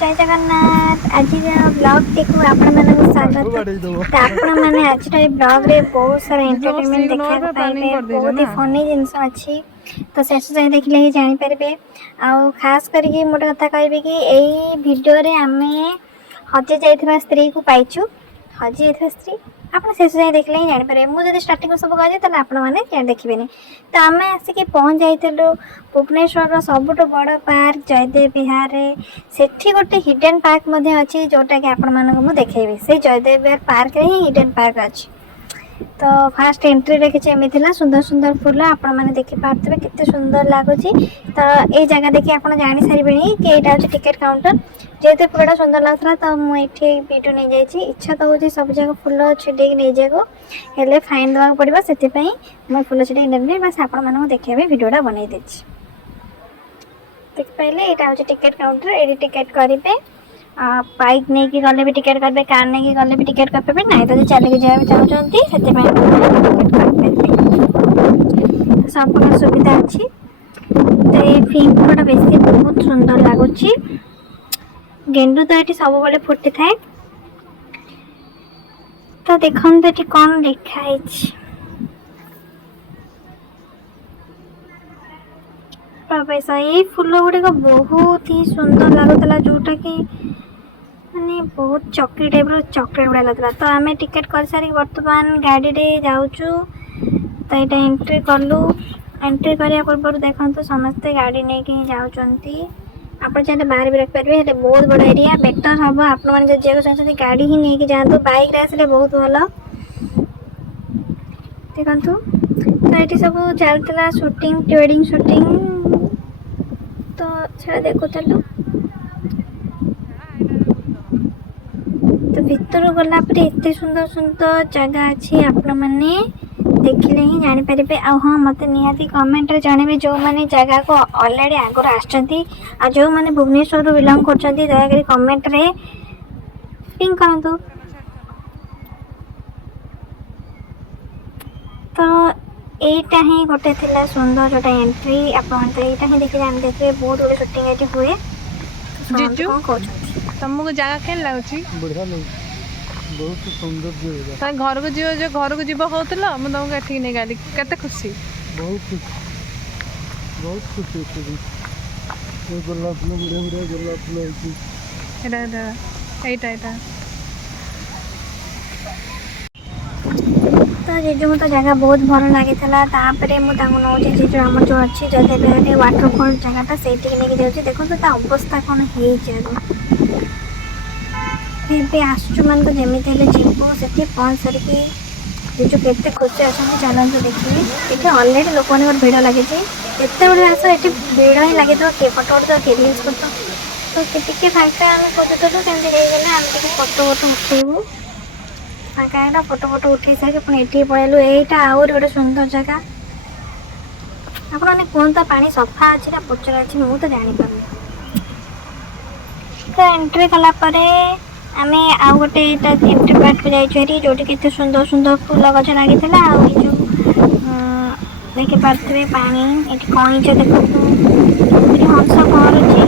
जय जगन्नाथ आज ब्लॉग देखो आपण मानक स्वागत तो आपण माने आज ब्लॉग रे बहुत सारा एंटरटेनमेंट देखा पाइबे बहुत ही फनी जिंस अच्छी तो शेष जाए देखले ही जानि परबे आ खास करके मोटे कथा कहबे कि एई वीडियो रे आमे हजे जाइथिबा स्त्री को पाइछु हजे जाइथिबा स्त्री आप शेष जाए देखले ही जानि परबे मुझे स्टार्टिंग सब कह दे आपण मैंने क्या देखिबेनी तो आम आसिक पहुँच जाइलु भुवनेश्वर सबुठ बड़ पार्क जयदेव विहार सेठी गोटे हिडन पार्क अच्छी जोटा कि आपण मानक देखी से जयदेव विहार पार्क रे ही हिडन पार्क अच्छी तो फास्ट एंट्री रे किछि एमिथिला सुंदर सुंदर फूल आपण माने देखि पारथबे केते सुंदर लागुची तो ए जगह देखि आपण जानि सारिबेनी कि एटा अछि टिकट काउंटर जेते पूरा सुंदर लागथला तो मु एठी वीडियो नै जाईची इच्छा तो होची सब जगह फूल छिडे नै जागो हेले फाइन दवा पड़िबा सेति पई मु फूल छिडे नै बस आपण माने देखिबे वीडियोटा बनै देछि देख पहले एटा अछि टिकट काउंटर एडी टिकट करिबे बाइक नहीं कि गले भी टिकट करबे कार नहीं कि गले भी टिकट कर पेबे नहीं तो चल के जाय चाहउचंती सेते पय टिकट कर पेबे सब प्रकार सुविधा अछि तो ए फिल्म कोटा बेसी बहुत सुंदर लागुची गेंडू तो एटी सब बले फुटी थाए तो देखन तो एटी कोन लिखा अछि प्रोफेसर ये फूल गुड़ी को बहुत ही सुंदर लगुला जोटा कि माने बहुत चॉकलेट टाइप रो चॉकलेट गुड़ा लगला तो आमे टिकट कर सारी वर्तमान गाड़ी रे जाउछु तो एटा एंट्री करलु एंट्री करिया पूर्व देखंतु समस्त गाड़ी नै के जाउचंती आपण चाहे बाहर भी रख परबे हेले बहुत बड़ एरिया बेटर हबो आपण माने जे चाहते गाड़ी ही नै के जांतु बाइक रे आसले बहुत भलो देखंतु तो एटी सब चलतला शूटिंग प्री वेडिंग शूटिंग तो छड़ा देखुतलु तो भीतर गला पर एते सुंदर सुंदर जगह अच्छी आपण माने देखिले ही जानि परिबे आ हां मते निहाती कमेंट रे जानिबे जो माने जगह को ऑलरेडी आगर आछंती आ जो माने भुवनेश्वर रो बिलोंग करछंती दया करी कमेंट रे पिंग करंतु तो एटा ही गोटे थिला सुंदर जोटा एंट्री आपण तो एटा ही देखि जान देखबे बहुत बड़ी शूटिंग एटी हुए जीजू तुमको जगह केन लागुची बढ़िया नहीं बहुत सुंदर जगह त घर को जीव जो घर को जीव कहतलो म तुमको एठी नै गाली केते खुशी बहुत खुशी थी ये गोलाप फूल बड़े बड़े गोलाप फूल है एटा एटा तो जीजू तो जगह बहुत भल लगी तापर मुझे नौ जीजू आम जो अच्छी जगह वाटरफॉल जगहटा से नहीं देखो तो अवस्था कौन हो आसचु मान को जमी जीवु से पहुँच सारिकी जीजू केते खुशी अच्छा चलते देखिए ये अलरेडी लोक भिड़ लगी एत बड़े आस ये भिड़ ही लगे किए फटो उठो किए रिल्स कर तो टे फाँका आम खोजुलु केमती आम फटो फटो उठेबू फाँका फोटो फोटो उठे सारे पुणी ये पलू यहीटा आहुरी गोटे सुंदर जगह आपने कहता पानी सफा अच्छी ना पोचर अच्छी मुझे तो जापार तो एंट्री कलापर आम आउ गोटे एंट्री पार्ट को जाइए जो केते सुंदर सुंदर फूल गच लगी जो देखी पारे पानी ये कईच देखो हंस पहरुची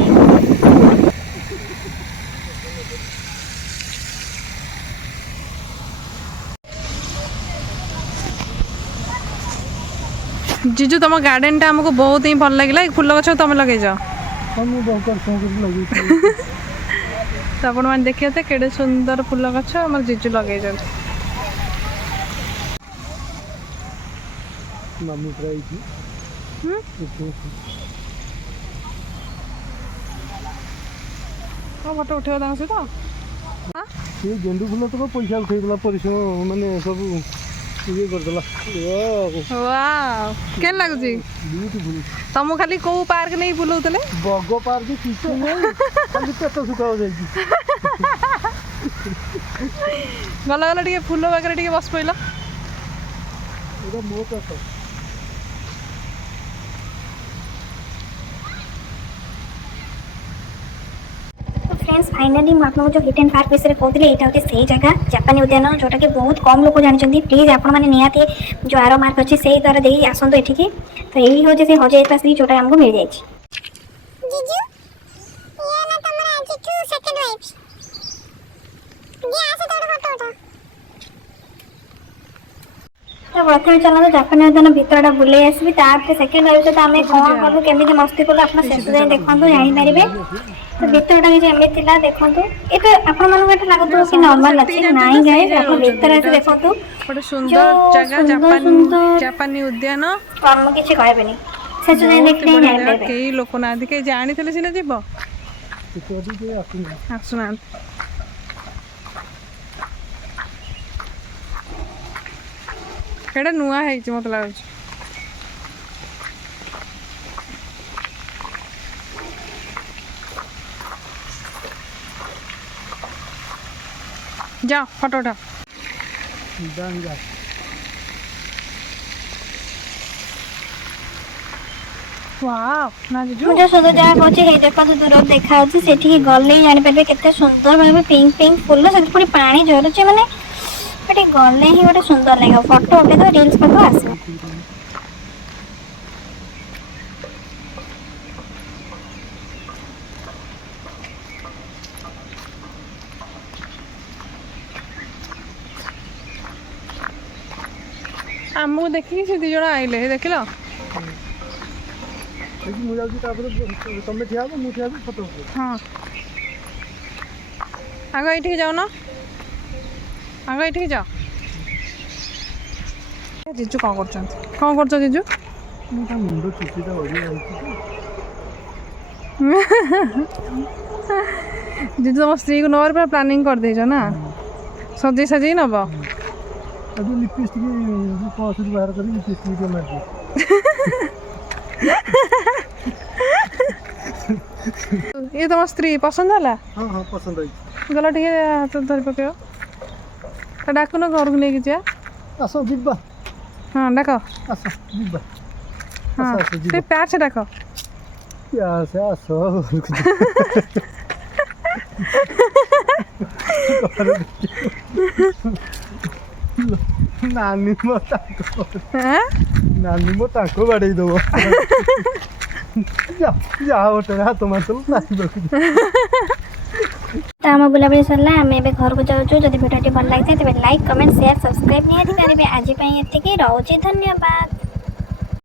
जीजू तुम गार्डन टा हमको बहुत ही भल लगे फूल गछ तुम लगे जाओ हम बहुत लगे तो आपण मैंने देखिए थे केड़े सुंदर फूल गछ हमर जीजू लगे जाओ मामी फ्राई की फोटो उठेबो तांग से तो हां ये गेंडू फूल तो पैसा उठेइला परिश्रम माने सब ये करदला वाओ केन लागुची ब्यूटीफुल तुम खाली को पार्क नहीं बुलाउतले बगो पार्क किछु नहीं खाली पेट सुखाओ जाई गला गला टिके फूल वगैरह टिके बस पइला एदा मो पेट फ्रेंड्स फाइनली मुझे जो हिडन पार्क विषय कहते यहाँ हूँ से जगह जापानी उद्यान जोटा कि बहुत कम लोग जानते प्लीज आपण मैंने निहाती जो आरो मार्क अच्छे से द्वारा दे आसतु एठिकी तो यही हूँ से हजे जोटा आमको मिल जाए। प्रथम चलते जापानी उद्यान भितरटा बुले आसबि तापर सेकेंड लाइव सहित आम कौन कलु केमी मस्ती कलु आप शेष जाए देखो जानीपारे तो भितरटा किसी एमती देखु ये आपण मानक लगुव कि नॉर्मल अच्छी ना गाइस आप भीतर आसी देखु गोटे सुंदर जगह जापानी उद्यान कौन किसी कहबेनी शेष जाए देखले जानीपारे कई लोक ना कई जानी सीना जीव आसुना एटा नुआ है मत लगुच जाओ फोटो उठाओ वाओ ना जीजू मुझे सुंदर जगह कहूँ हे देखो दूर देखा सेठी गले जानीपारे केते सुंदर भाव पिंक पिंक फुल से पुणी पानी झरुचे माने गले ही गोटे सुंदर लगे फोटो उठे तो रील्स पाक आस आमको देखिए से दी जण आइले देख लो तुम ठिया मुझे फोटो हाँ आग ये जाओ ना आग ये जाओ जीजू कौन कर जीजू मुंड चुटीटा जीजू तुम स्त्री को नवर पर प्लानिंग कर देछ ना सजे सजे नब अभी लिपस्टिक पॉकेट बाहर कर लिपस्टिक मार दे ये तुम स्त्री पसंद है हाँ हाँ पसंद आई गला टे हाथ धरी पकेव डाक न घर को लेकिन जा आस जीवा हाँ डाक आस जीवा हाँ ते प्यार से डाक प्यार से आस नानी मो ताको बाड़े दब जा होटे हाथ मार तो आम बुलाबुली सरला आम ए घर को जाऊँ जब भिडियो भल लगी तेज लाइक कमेंट शेयर सब्सक्राइब नहीं करेंगे आज ये रोचे धन्यवाद।